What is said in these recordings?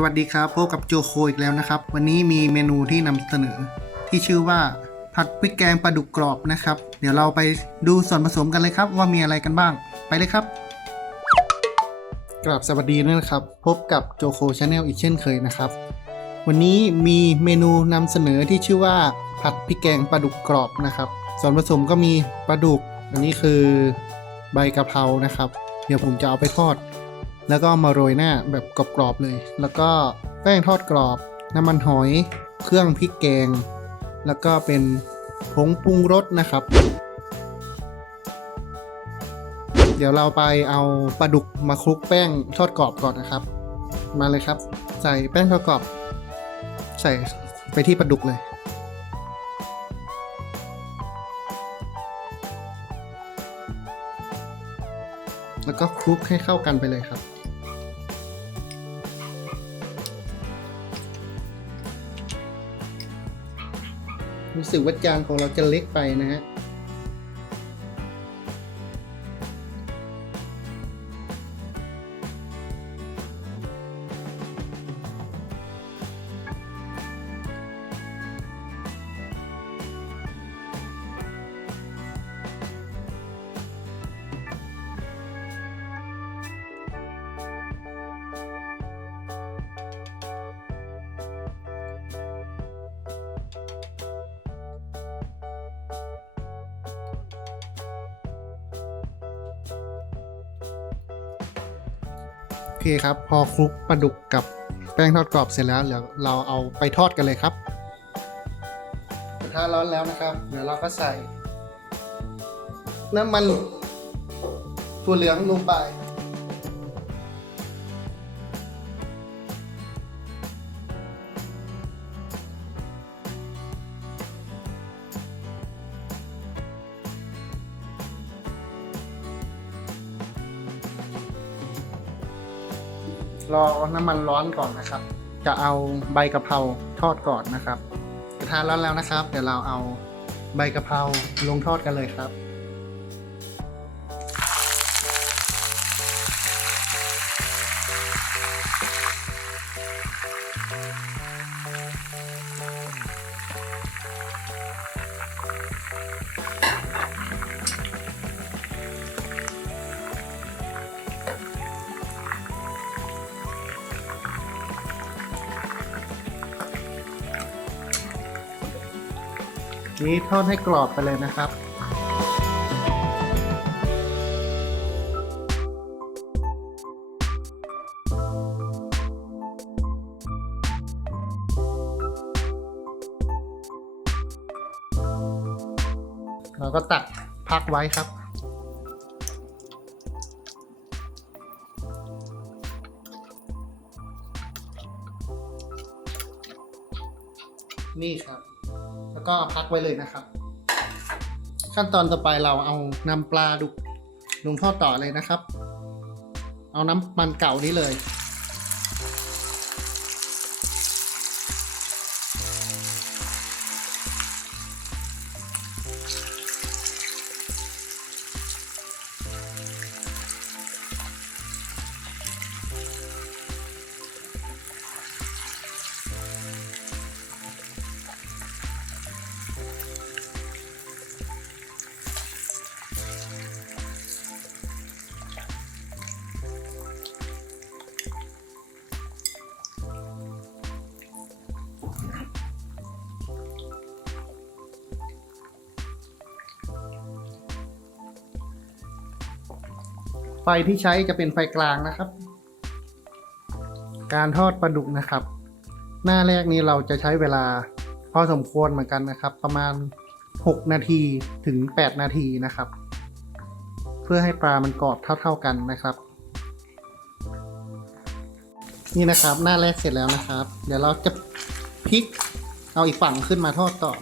สวัสดีครับพบกับโจโคอีกแล้วนะครับ วันนี้มีเมนูที่นำเสนอ ที่ชื่อว่าผัดพริกแกงปลาดุกกรอบนะครับ เดี๋ยวเราไปดูส่วนผสมกันเลยครับ ว่ามีอะไรกันบ้างไปเลยครับกราบสวัสดีด้วยนะครับ พบกับโจโคชาแนลอีกเช่นเคยนะครับ วันนี้มีเมนูนำเสนอที่ชื่อว่าผัดพริกแกงปลาดุกกรอบนะครับ ส่วนผสมก็มีปลาดุก อันนี้คือใบกะเพรานะครับ เดี๋ยวผมจะเอาไปทอด แล้วก็มาโรยหน้าแบบกรอบๆเลย แล้วก็แป้งทอดกรอบ น้ำมันหอย เครื่องพริกแกง แล้วก็เป็นผงปรุงรสนะครับ เดี๋ยวเราไปเอาปลาดุกมาคลุกแป้งทอดกรอบก่อนนะครับ มาเลยครับ ใส่แป้งทอดกรอบ ใส่ไปที่ปลาดุกเลยแล้วก็คลุกให้เข้ากันไปเลยครับ รู้สึกว่าจานของเราจะเล็กไปนะฮะ เคครับ พอคลุกปลาดุกกับแป้งทอดกรอบเสร็จแล้วเดี๋ยวเราเอาไปทอดกันเลยครับกระทะร้อนแล้วนะครับ เดี๋ยวเราก็ใส่ น้ำมันถั่วเหลืองลงไป รอน้ำมันร้อนก่อนนะครับ จะเอาใบกะเพราทอดก่อนนะครับกระทะร้อนแล้วนะครับ เดี๋ยวเราเอาใบกะเพราลงทอดกันเลยครับ นี้ทอดให้กรอบไปเลยนะครับ เราก็ตักพักไว้ครับ นี่ครับ แล้วก็พักไว้เลยนะครับ ขั้นตอนต่อไปเราเอานำปลาดุกลงทอดต่อเลยนะครับ เอาน้ำมันเก่านี้เลย ฟที่ใช้จะเป็นไฟกลางนะครับ การทอดปลาดุกนะครับ หน้าแรกนี้เราจะใช้เวลาพอสมควรเหมือนกันนะครับ ประมาณ 6 นาทีถึง 8 นาทีนะครับ เพื่อให้ปลามันกรอบเท่า ๆกันนะครับ นี่นะครับหน้าแรกเสร็จแล้วนะครับ เดี๋ยวเราจะพลิกเอาอีกฝั่งขึ้นมาทอดต่อ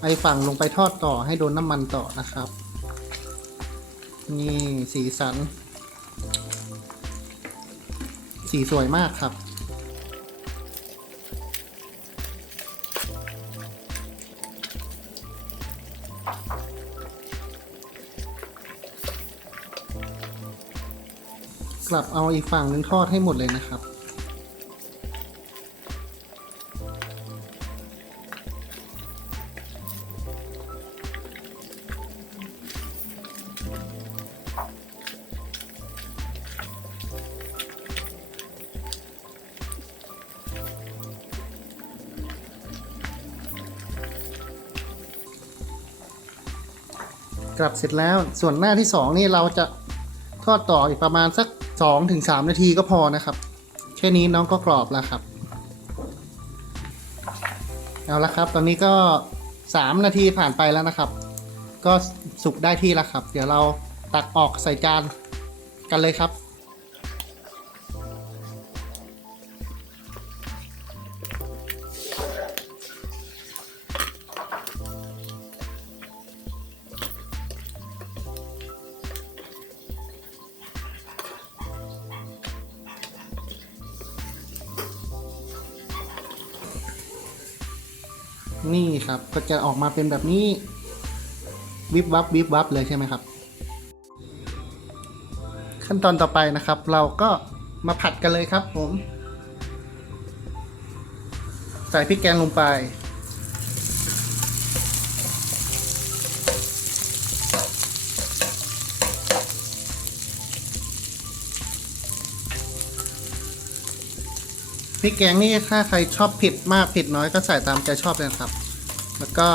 เอฝั่งลงไปทอดต่อให้โดนน้ำมันต่อนะครับ นี่สีสัน สีสวยมากครับ กลับเอาอีกฝั่งนึงทอดให้หมดเลยนะครับ กลับเสร็จแล้วส่วนหน้าที่สองนี่เราจะทอดต่ออีกประมาณสัก2ถึง3นาทีก็พอนะครับ แค่นี้น้องก็กรอบแล้วครับ เอาละครับ ตอนนี้ก็ 3 นาทีผ่านไปแล้วนะครับ ก็สุกได้ที่แล้วครับ เดี๋ยวเราตักออกใส่จานกันเลยครับ นี่ครับ ก็จะออกมาเป็นแบบนี้วิบวับวิบวับเลยใช่ไหมครับ ขั้นตอนต่อไปนะครับ เราก็มาผัดกันเลยครับผม ใส่พริกแกงลงไป พริกแกงนี่ถ้าใครชอบเผ็ดมากเผ็ดน้อยก็ใส่ตามใจชอบเลยครับ แล้วก็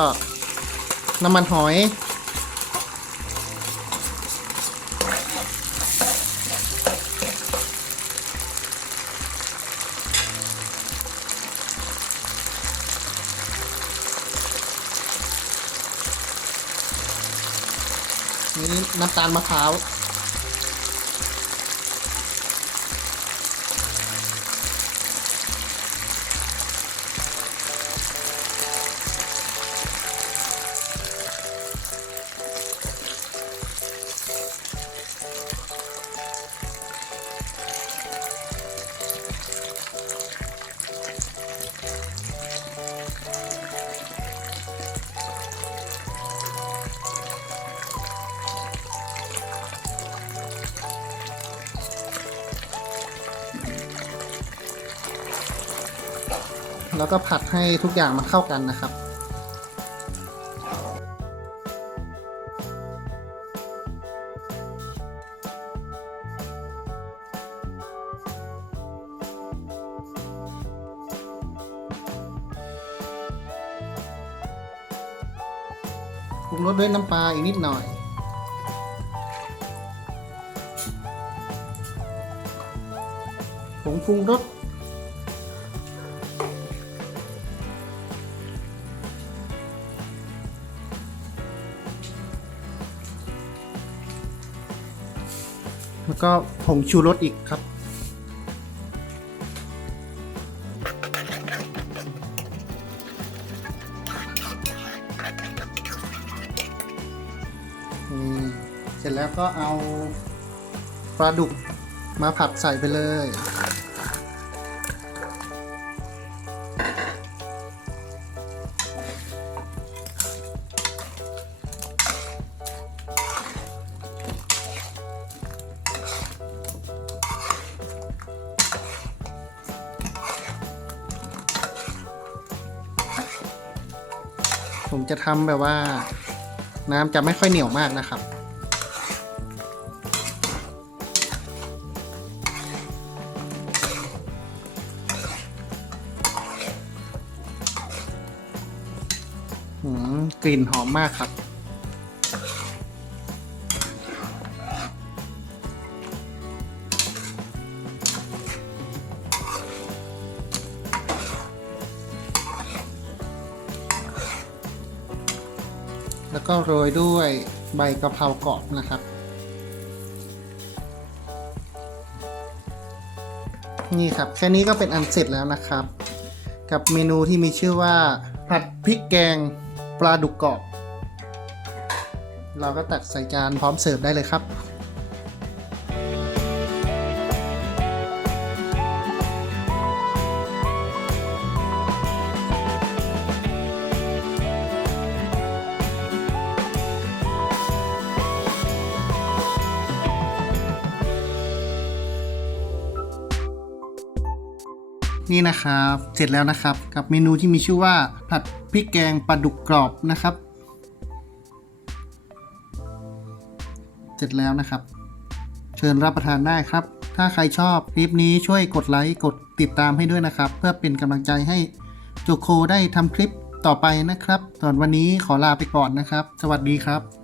น้ำมันหอย นี่น้ำตาลมะพร้าว แล้วก็ผัดให้ทุกอย่างมันเข้ากันนะครับ ปรุงรสด้วยน้ำปลาอีกนิดหน่อยผงปรุงรส แล้วก็ผงชูรสอีกครับ เสร็จแล้วก็เอาปลาดุกมาผัดใส่ไปเลย จะทำแบบว่า น้ำจะไม่ค่อยเหนียวมากนะครับหืมกลิ่นหอมมากครับ ก็โรยด้วยใบกะเพรากรอบนะครับ นี่ครับ แค่นี้ก็เป็นอันเสร็จแล้วนะครับ กับเมนูที่มีชื่อว่า ผัดพริกแกงปลาดุกกรอบ เราก็ตักใส่จานพร้อมเสิร์ฟได้เลยครับ นี่นะครับ เสร็จแล้วนะครับ กับเมนูที่มีชื่อว่าผัดพริกแกงปลาดุกกรอบนะครับ เสร็จแล้วนะครับ เชิญรับประทานได้ครับ ถ้าใครชอบคลิปนี้ช่วยกดไลค์กดติดตามให้ด้วยนะครับ เพื่อเป็นกำลังใจให้โจโคได้ทำคลิปต่อไปนะครับส่วนวันนี้ขอลาไปก่อนนะครับ สวัสดีครับ